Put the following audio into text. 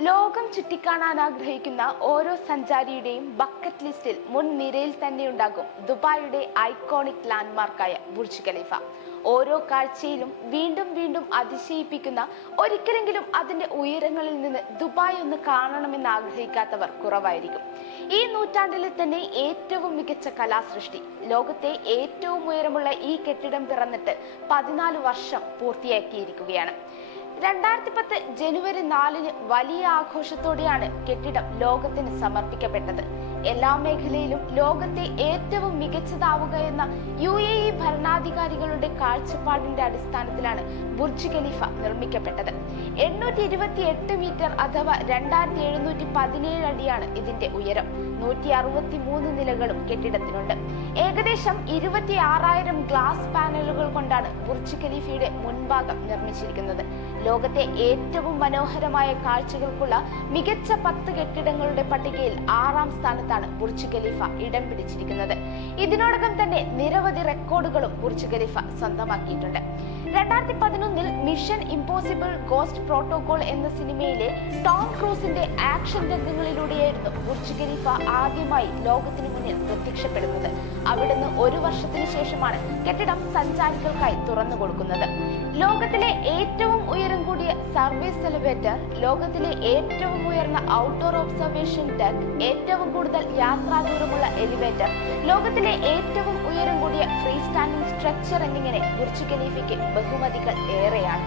ലോകം ചുറ്റിക്കാണാൻ ആഗ്രഹിക്കുന്ന ഓരോ സഞ്ചാരിയുടെയും ബക്കറ്റ് ലിസ്റ്റിൽ മുൻനിരയിൽ തന്നെയുണ്ടാകും ദുബായിയുടെ ഐക്കോണിക് ലാൻഡ്മാർക്കായ ബുർജ് ഖലീഫ. ഓരോ കാഴ്ചയിലും വീണ്ടും വീണ്ടും അതിശയിപ്പിക്കുന്ന, ഒരിക്കലെങ്കിലും അതിന്റെ ഉയരങ്ങളിൽ നിന്ന് ദുബായ് ഒന്ന് കാണണമെന്ന് ആഗ്രഹിക്കാത്തവർ കുറവായിരിക്കും. ഈ നൂറ്റാണ്ടിലെ തന്നെ ഏറ്റവും മികച്ച കലാസൃഷ്ടി, ലോകത്തെ ഏറ്റവും ഉയരമുള്ള ഈ കെട്ടിടം പിറന്നിട്ട് 14 വർഷം പൂർത്തിയാക്കിയിരിക്കുകയാണ്. 2010 ജനുവരി 4 വലിയ ആഘോഷത്തോടെയാണ് കെട്ടിടം ലോകത്തിന് സമർപ്പിക്കപ്പെട്ടത്. എല്ലാ മേഖലയിലും ലോകത്തെ ഏറ്റവും മികച്ചതാവുക എന്ന UAE ഭരണാധികാരികളുടെ കാഴ്ചപ്പാടിന്റെ അടിസ്ഥാനത്തിലാണ് ബുർജ് ഖലീഫ നിർമ്മിക്കപ്പെട്ടത്. 828 മീറ്റർ അഥവാ 2717 അടിയാണ് ഇതിന്റെ ഉയരം. 163 നിലകളും കെട്ടിടത്തിനുണ്ട്. ഏകദേശം 26,000 ഗ്ലാസ് പാനലുകൾ കൊണ്ടാണ് ബുർജ് ഖലീഫയുടെ മുൻഭാഗം നിർമ്മിച്ചിരിക്കുന്നത്. ലോകത്തെ ഏറ്റവും മനോഹരമായ കാഴ്ചകൾക്കുള്ള മികച്ച 10 കെട്ടിടങ്ങളുടെ പട്ടികയിൽ 6ാം സ്ഥാനത്താണ് ബുർജ് ഖലീഫ ഇടം പിടിച്ചിരിക്കുന്നത്. ഇതിനോടകം തന്നെ നിരവധി റെക്കോർഡുകളും ബുർജ് ഖലീഫ സ്വന്തമാക്കിയിട്ടുണ്ട്. 2011 മിഷൻ ഇംപോസിബിൾ ഗോസ്റ്റ് പ്രോട്ടോകോൾ എന്ന സിനിമയിലെ ടോം ക്രൂസിന്റെ ആക്ഷൻ രംഗങ്ങളിലൂടെയായിരുന്നു ബുർജ് ഖലീഫ ആദ്യമായി ലോകത്തിന് മുന്നിൽ പ്രത്യക്ഷപ്പെടുന്നത്. അവിടുന്ന് 1 വർഷത്തിന് ശേഷമാണ് കെട്ടിടം സഞ്ചാരികൾക്കായി തുറന്നു കൊടുക്കുന്നത്. ലോകത്തിലെ ഏറ്റവും ഉയരം കൂടിയ സർവീസ് എലിവേറ്റർ, ലോകത്തിലെ ഏറ്റവും ഉയർന്ന ഔട്ട്ഡോർ ഒബ്സർവേഷൻ ഡെക്ക്, ഏറ്റവും കൂടുതൽ യാത്രാ ദൂരമുള്ള എലിവേറ്റർ, ലോകത്തിലെ ഏറ്റവും ഉയരം കൂടിയ ഫ്രീ സ്റ്റാൻഡിംഗ് സ്ട്രക്ചർ എന്നിങ്ങനെ ബുർജ് ഖലീഫയ്ക്ക് ബഹുമതികൾ ഏറെയാണ്.